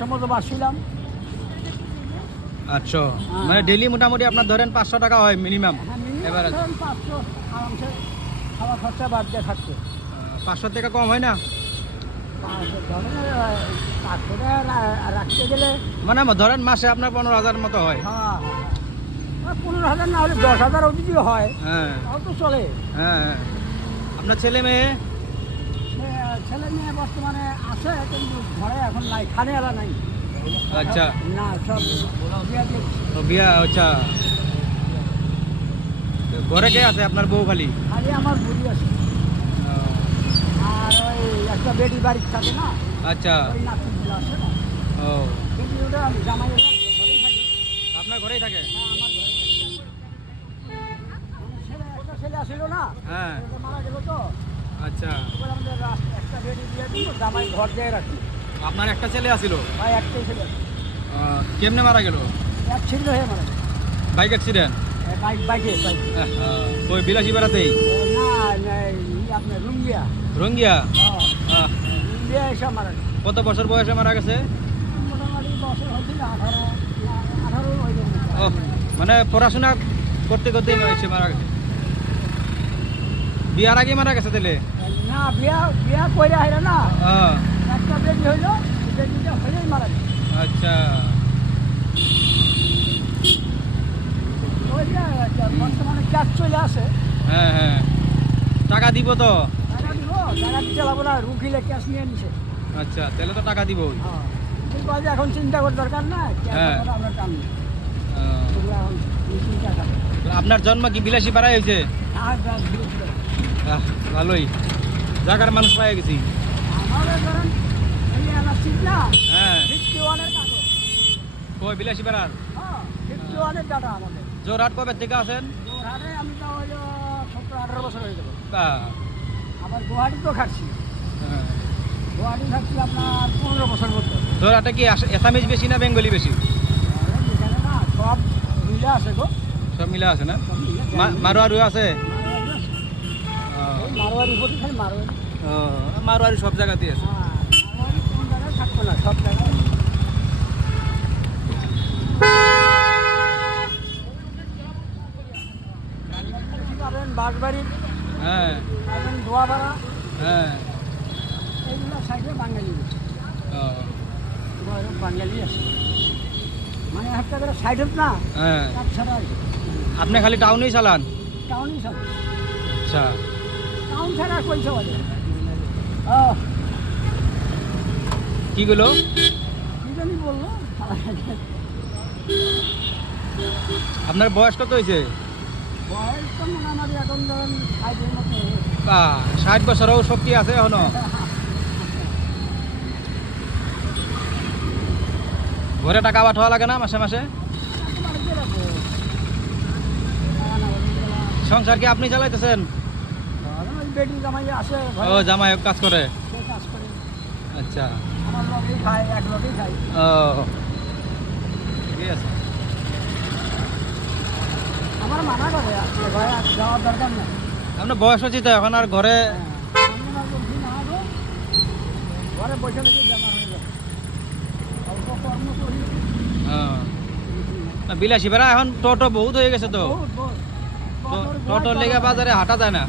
মাসের মতো বাঁচছিলাম। আচ্ছা, মানে ডেইলি মোটামুটি আপনার ধরেন 500 টাকা হয় মিনিমাম। এবার 500 আরামসে খাওয়া খরচা বাদ দিয়ে থাকতো। 500 টাকা কম হয় না? ধরেন 500 টাকা রাখতে গেলে মানে ধরেন মাসে আপনার 15,000 মতো হয়। হ্যাঁ 15,000 না হলে 10,000 অবধি হয়। হ্যাঁ তাও তো চলে। হ্যাঁ। আপনার ছেলে মেয়ে? ছেলে মেয়ে বর্তমানে আছে, কিন্তু ঘরে এখন নাই, খানে এলা নাই। আচ্ছা, না সব বিয়া দিয়ে তো বিয়া আচ্ছা। ঘরে কে আছে আপনার বউ খালি? খালি আমার বুড়ি আছে। আর ওই একটা বেডি বাড়ি থাকে না, আচ্ছা। ওই নাতিগুলো আছে না, ও, বেডি ওটা জামাই ঘরেই থাকে। আপনার ঘরেই থাকে? হ্যাঁ আমার ঘরে একটা ছেলে আসিল না, হ্যাঁ। ছেলেটা মারা গেল তো, আচ্ছা, এবার আমাদের একটা বেডি দিয়ে দিল, জামাই ঘর দিয়ে রাখি। আপনার একটা ছেলে আছিল? ভাই একটাই ছেলে, কেমনে মারা গেল? অ্যাক্সিডেন্ট হয়ে মারা গেল। Bike accident? বাইকে ওই বিলাসী বেড়াতেই? না আপনার রুঙ্গিয়া। রঙ্গিয়া? রুঙ্গিয়া এসব মারা গেল। কত বছর বয়সে মারা গেছে? মোটামুটি বছর হয়েছিল 18 হয়ে গেছে। ও, মানে পড়াশোনা করতে করতেই সে মারা গেছে? বিয়ার আগে মারা গেছে তাহলে? না বিয়া করে আইলো না, হ্যাঁ। একটা বেবি হইলো, বেবিটা হইলেই মারা গেল। আচ্ছা। ওই যে বর্তমানে ক্যাশ চলে আসে, হ্যাঁ হ্যাঁ, টাকা দিব তো? টাকা দিব, টাকা দিতে লাগবো না, রুখিলে ক্যাশ নিয়ে নিছে। আচ্ছা, তাহলে তো টাকা দিব। হ্যাঁ কিন্তু আজ এখন চিন্তা করার দরকার না, হ্যাঁ। আমরা টান নেই, এগুলো এখন চিন্তা থাকে। আপনার জন্ম কি বিলাসী পাড়ায় হয়েছে? আর যা দিয়েছিল। ভালোই, জায়গার মানুষ পাই গেছি। আমাদের ধরেন এই এলাচির না হ্যাঁ। 51-এর কাগজ। ওই বিলাসী পাড়ার? হ্যাঁ 51-এর ডাটা আমাদের। জোরহাট কবে থেকে আছেন? জোরহাটে আমি তো হইলো 17-18 বছর হয়ে যাবো। আহ, আবার গুয়াহাটি তো খাচ্ছি, হ্যাঁ। গুয়াহাটি খাচ্ছি আপনার 15 বছর মতো। জোরহাটে কি এসামিজ বেশি না বেঙ্গলি বেশি? এখানে না সব মিলে আছে গো, সব মিলা আছে না? সব মিলে। মারোয়ারি আছে? মারোয়ারি আছে। ও, এই মারোয়ারি উপরে খালি মারোয়ারি। ও, মারোয়ারি সব জায়গাতেই আছে। হ্যাঁ মারোয়ারি কোন জায়গায় থাকবো না, সব জায়গায়। পাবেন বাঁশবাড়ি, হ্যাঁ পাবেন দোয়াপাড়া, হ্যাঁ। এইগুলো সাইডে বাঙালি, ও, বাঙালি আছে, মানে একটা করে সাইড হোক না, হ্যাঁ। তাছাড়া আপনি খালি টাউনেই চালান? টাউনই সব, আচ্ছা। টাউন ছাড়া আর কইছে বলে। ও কিগুলো? কি জানি বললো, আপনার বয়স কত হয়েছে? বয়স তো মোটামুটি এখন ধরেন 60-এর মতো। 60 বছরও শক্তি আছে এখনো? ঘরে টাকা পাঠাওয়া লাগে না মাসে মাসে? সংসার কি আপনি চালাইতেছেন? বেটি জামাই আছে ও, জামাই কাজ করে? কাজ করে, আচ্ছা। আমার লোকেই খায়, এক লোকেই খাই। ও, ঠিক আছে। আমার মানা করে ভাই আর যাওয়ার দরকার নেই। আপনার বয়স হচ্ছে তো এখন আর ঘরে? আমি না বলছি না গো, ঘরে বসে থেকে বেমার হয়ে যাবে, অল্প কর্ম করি। বিলাসী বেড়া এখন টোটো বহুত হয়ে গেছে তো, বহুত, বহুত। টোটোর লেগে বাজারে হাঁটা যায় না।